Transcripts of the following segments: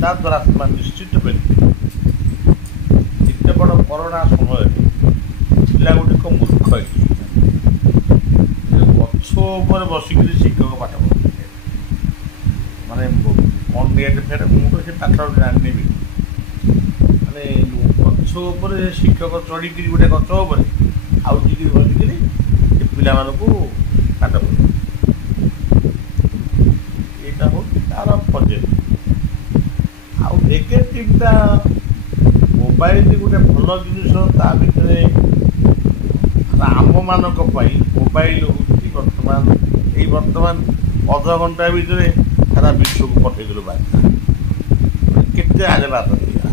ତାଦ୍ୱାରା ସେମାନେ ନିଶ୍ଚିତ କରିବେ ଏତେ ବଡ଼ କରୋନା ସମୟରେ ପିଲାଗୁଡ଼ିକ ମୂର୍ଖ ହେଇଯାଇଛନ୍ତି। ଗଛ ଉପରେ ବସିକିରି ଶିକ୍ଷକ ପାଠ ପଢ଼ୁଥିଲେ, ମାନେ କ'ଣ ନେଟ୍ ଫେଟ୍ ମୁଁ ତ ସେ ପାଠ ଜାଣିନେବି, ମାନେ ଗଛ ଉପରେ ଶିକ୍ଷକ ଚଢ଼ିକିରି ଗୋଟେ ଗଛ ଉପରେ ଆଉ ଯିକିରି ବସିକିରି ସେ ପିଲାମାନଙ୍କୁ ପାଠ ପଢ଼ୁ। ଏଇଟା ହେଉଛି ତା'ର ପଜିଟିଭ୍। ଆଉ ନେଗେଟିଭ୍ଟା ମୋବାଇଲ ଗୋଟେ ଭଲ ଜିନିଷ, ତା ଭିତରେ ଆମମାନଙ୍କ ପାଇଁ ମୋବାଇଲ ହେଉଛି ବର୍ତ୍ତମାନ ଅଧଘଣ୍ଟା ଭିତରେ ସାରା ବିଶ୍ୱକୁ ପଠାଇଦେଲୁ ବାର୍ତ୍ତା। କେତେ ଆଡ଼େ ବାର୍ତ୍ତା ଦେଇଗଲା।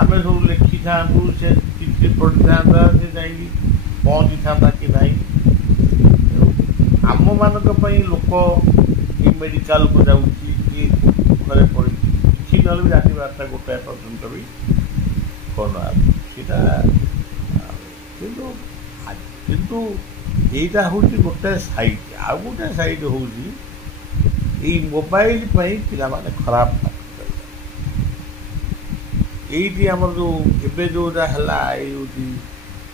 ଆମେ ସବୁ ଲେଖିଥାନ୍ତୁ, ସେ ଚିଠି ପଢ଼ିଥାନ୍ତା, ସେ ଯାଇକି ପହଞ୍ଚିଥାନ୍ତା କି ନାହିଁ। ଆମମାନଙ୍କ ପାଇଁ ଲୋକ କି ମେଡ଼ିକାଲକୁ ଯାଉଛି କି ଘରେ ପଡ଼ିଛି, କିଛି ନହେଲେ ବି ରାତି 12ଟା 1ଟା ପର୍ଯ୍ୟନ୍ତ ବି କରୁନାହାନ୍ତି ସେଇଟା। କିନ୍ତୁ ଏଇଟା ହେଉଛି ଗୋଟେ ସାଇଡ୍। ଆଉ ଗୋଟେ ସାଇଡ୍ ହେଉଛି ଏଇ ମୋବାଇଲ ପାଇଁ ପିଲାମାନେ ଖରାପ ପାଠ ପଢ଼ିଲେ। ଏଇଠି ଆମର ଏବେ ଯେଉଁଟା ହେଲା, ଏଇ ହେଉଛି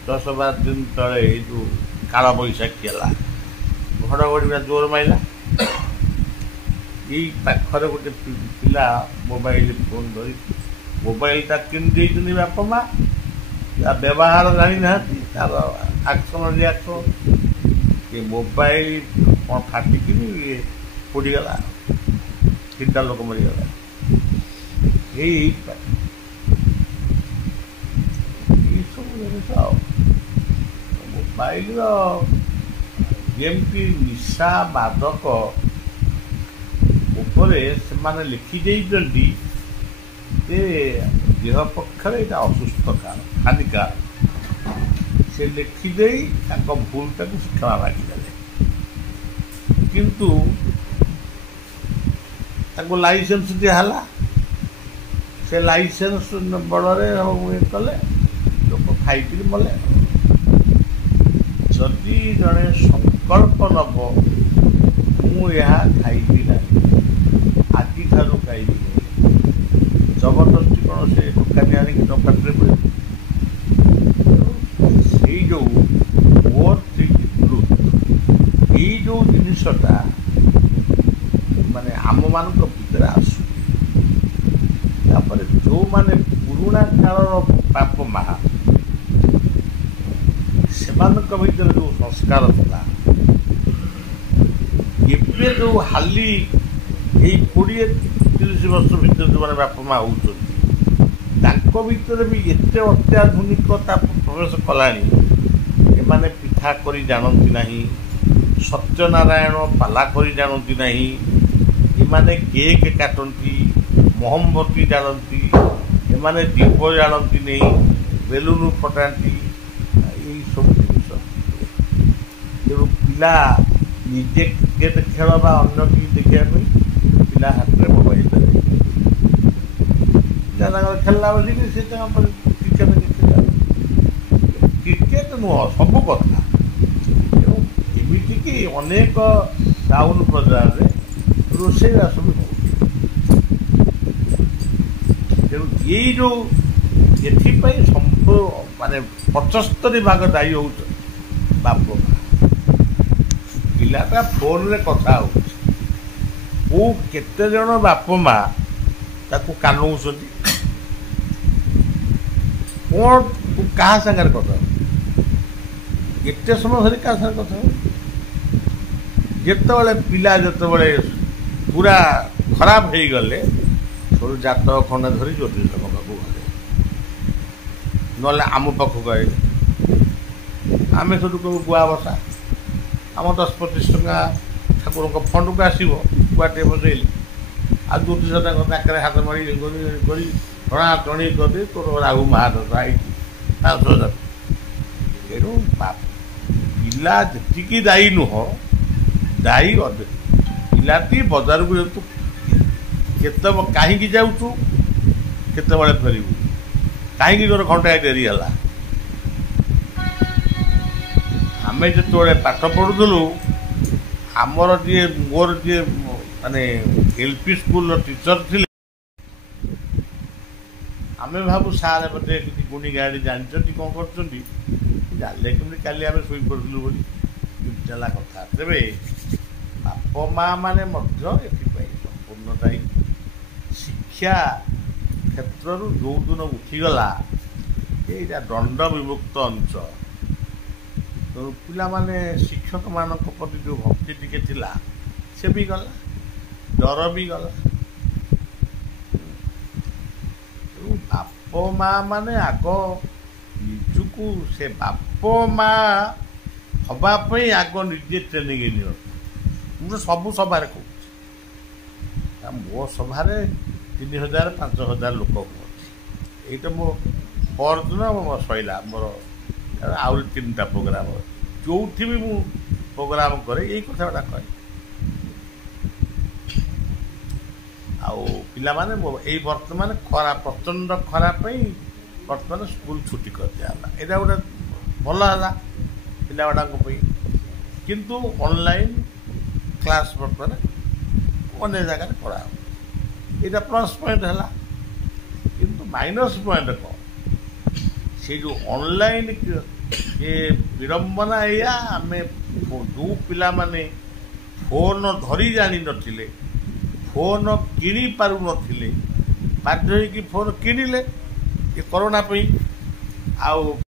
10-12 ଦିନ ତଳେ ଏଇ ଯେଉଁ କାଳବୈଶାଖୀ ହେଲା, ଘଡ଼ଘଡ଼ିଟା ଜୋର ମାଇଲା। ଏଇ ପାଖରେ ଗୋଟେ ପିଲା ମୋବାଇଲ ଫୋନ୍ ଧରି ମୋବାଇଲଟା କିଣି ଦେଇଛନ୍ତି ବାପା ମା, ତା ବ୍ୟବହାର ଜାଣିନାହାନ୍ତି, ତାର ଆକ୍ସନ ରିଆକ୍ସନ, ଏ ମୋବାଇଲ କ'ଣ ଫାଟିକିନି ଇଏ ପୋଡ଼ିଗଲା, 3ଟା ଲୋକ ମରିଗଲା। ଏଇସବୁ ଜିନିଷ। ଆଉ ମୋବାଇଲର ଯେମିତି ନିଶା ମାଦକ ଉପରେ ସେମାନେ ଲେଖିଦେଇଛନ୍ତି ଯେ ଦେହ ପକ୍ଷରେ ଏଇଟା ଅସୁସ୍ଥ ହାନିକାର। ସେ ଲେଖିଦେଇ ତାଙ୍କ ଭୁଲଟାକୁ କ୍ଷମା ମାଗିଦେଲେ, କିନ୍ତୁ ତାଙ୍କୁ ଲାଇସେନ୍ସ ଦିଆହେଲା। ସେ ଲାଇସେନ୍ସ ବଳରେ ଇଏ କଲେ, ଲୋକ ଖାଇକିରି ମଲେ। ଯଦି ଜଣେ ସଂକଳ୍ପ ନେବ ମୁଁ ଏହା ଖାଇବି ନାହିଁ, ଆଜିଠାରୁ ଖାଇବି ନାହିଁ, ଜବରଦସ୍ତି କ'ଣ ସେ ଦୋକାନୀ ଆଣିକି ଦୋକାନରେ ପଡ଼ିବ? ସେଇ ଯେଉଁ ଏଇ ଯେଉଁ ଜିନିଷଟା ମାନେ ଆମମାନଙ୍କ ଭିତରେ ଆସୁ, ତାପରେ ଯେଉଁମାନେ ପୁରୁଣା କାଳର ବାପ ମା, ସେମାନଙ୍କ ଭିତରେ ଯେଉଁ ସଂସ୍କାର ଥିଲା, ଏବେ ଯେଉଁ ହାଲି ଏଇ 20-30 ବର୍ଷ ଭିତରେ ଯେଉଁମାନେ ବାପା ମା ହେଉଛନ୍ତି, ତାଙ୍କ ଭିତରେ ବି ଏତେ ଅତ୍ୟାଧୁନିକତା ପ୍ରବେଶ କଲାଣି। ଏମାନେ ପିଠା କରି ଜାଣନ୍ତି ନାହିଁ, ସତ୍ୟନାରାୟଣ ପାଲା କରି ଜାଣନ୍ତି ନାହିଁ, ଏମାନେ କେକ୍ କାଟନ୍ତି, ମହମବତୀ ଜାଣନ୍ତି, ଏମାନେ ଦୀପ ଜାଣନ୍ତି ନାହିଁ, ବେଲୁନ ଫଟାନ୍ତି, ଏଇସବୁ ଜିନିଷ। ତେଣୁ ପିଲା ନିଜେ କ୍ରିକେଟ ଖେଳ ବା ଅନ୍ୟ କିଛି ଦେଖିବା ପାଇଁ ପିଲା ହାତରେ ମୋବାଇଲ ଦେବେ। ପିଲା ତାଙ୍କର ଖେଳିଲା ବସିକି ସେ ତାଙ୍କ କ୍ରିକେଟ କ୍ରିକେଟ ନୁହଁ, ସବୁ କଥା। ତେଣୁ ଏମିତିକି ଅନେକ ଟାଉନ ବଜାରରେ ରୋଷେଇବାସ ବି ହେଉଛି। ତେଣୁ ଏଇ ଯେଉଁ ଏଥିପାଇଁ ମାନେ 75% ଦାୟୀ ହେଉଛନ୍ତି ବାପ ମା। ପିଲାଟା ଫୋନରେ କଥା ହେଉଛି, କେତେ ଜଣ ବାପ ମା ତାକୁ କାନଉଛନ୍ତି, କ'ଣ ତୁ କାହା ସାଙ୍ଗରେ କଥା ହଉ, ଏତେ ସମୟ ଧରି କାହା ସାଙ୍ଗରେ କଥା ହଉ? ଯେତେବେଳେ ପୁରା ଖରାପ ହେଇଗଲେ ସବୁ ଜାତକ ଖଣ୍ଡେ ଧରି ଜ୍ୟୋତିଷଙ୍କ ପାଖକୁ ଗଲେ, ନହେଲେ ଆମ ପାଖକୁ ଆଇଲେ। ଆମେ ସେଠୁ କହିବୁ ଗୁଆ ବସା, ଆମ 10-25 ଟଙ୍କା ଠାକୁରଙ୍କ ଫଣ୍ଡକୁ ଆସିବ, ଗୁଆଟିଏ ବସେଇଲେ, ଆଉ ଜ୍ୟୋତିଷ ତାଙ୍କ ନାକରେ ହାତ ମାରି କରି ଟଣାଟଣି କରିଦେଇ ତୋର ରାହୁ ମହାଦଶା ହେଇଛି 5,000। ତେଣୁ ପିଲା ଯେତିକି ଦାୟୀ ନୁହଁ, ଦାୟୀ ଅଧେ। ପିଲାଟି ବଜାରକୁ ଯାଉଛୁ, କାହିଁକି ଯାଉଛୁ, କେତେବେଳେ ଫେରିବୁ, କାହିଁକି ତୋର ଘଣ୍ଟାଏ ଡେରି ହେଲା। ଆମେ ଯେତେବେଳେ ପାଠ ପଢ଼ୁଥିଲୁ, ମୋର ଯିଏ ମାନେ LP ସ୍କୁଲର ଟିଚର ଥିଲେ, ଆମେ ଭାବୁ ସାର୍ ବୋଧେ କିଛି ଗୁଣି ଗାଡ଼ି ଜାଣିଛନ୍ତି କ'ଣ କରୁଛନ୍ତି, ଜାଣିଲେ କେମିତି କାଲି ଆମେ ଶୋଇପଡ଼ିଥିଲୁ ବୋଲି ହେଲା କଥା। ତେବେ ବାପ ମା' ମାନେ ମଧ୍ୟ ଏଥିପାଇଁ ସମ୍ପୂର୍ଣ୍ଣ ଦାୟୀ। ଶିକ୍ଷା କ୍ଷେତ୍ରରୁ ଯେଉଁଦିନ ଉଠିଗଲା ଏଇଟା ଦଣ୍ଡ ବିମୁକ୍ତ ଅଞ୍ଚଳ, ତେଣୁ ପିଲାମାନେ ଶିକ୍ଷକମାନଙ୍କ ପ୍ରତି ଯେଉଁ ଭକ୍ତି ଟିକେ ଥିଲା ସେ ବି ଗଲା, ଡର ବି ଗଲା। ତେଣୁ ବାପ ମା' ମାନେ ଆଗ ନିଜକୁ ସେ ବାପ ମା' ହେବା ପାଇଁ ଆଗ ନିଜେ ଟ୍ରେନିଂ ନିଅନ୍ତୁ। ମୁଁ ତ ସବୁ ସଭାରେ କହୁଛି, ମୋ ସଭାରେ 3000 5000 ଲୋକ ହୁଅନ୍ତି। ଏଇଟା ମୋ ପରଦିନ ମୋ ସଇଲା, ମୋର ଆହୁରି 3ଟା ପ୍ରୋଗ୍ରାମ ଅଛି। ଯେଉଁଠି ବି ମୁଁ ପ୍ରୋଗ୍ରାମ କରେ ଏଇ କଥାଟା କରେ। ଆଉ ପିଲାମାନେ ଏଇ ବର୍ତ୍ତମାନ ଖରା, ପ୍ରଚଣ୍ଡ ଖରା ପାଇଁ ବର୍ତ୍ତମାନ ସ୍କୁଲ ଛୁଟି କରିଦିଆହେଲା। ଏଇଟା ଗୋଟେ ଭଲ ହେଲା ପିଲାଗୁଡ଼ାଙ୍କ ପାଇଁ। କିନ୍ତୁ ଅନଲାଇନ୍ କ୍ଲାସ୍ ବର୍ତ୍ତମାନ ଅନେକ ଜାଗାରେ କରାହେବ। ଏଇଟା ପ୍ଲସ୍ ପଏଣ୍ଟ ହେଲା। କିନ୍ତୁ ମାଇନସ୍ ପଏଣ୍ଟ କ'ଣ, ସେ ଯେଉଁ ଅନଲାଇନ୍ ବିଡ଼ମ୍ବନା ଏଇଆ, ଆମେ ଯେଉଁ ପିଲାମାନେ ଫୋନ୍ ଧରି ଜାଣିନଥିଲେ, ଫୋନ୍ କିଣି ପାରୁନଥିଲେ, ବାଧ୍ୟ ହୋଇକି ଫୋନ୍ କିଣିଲେ ଏ କରୋନା ପାଇଁ। ଆଉ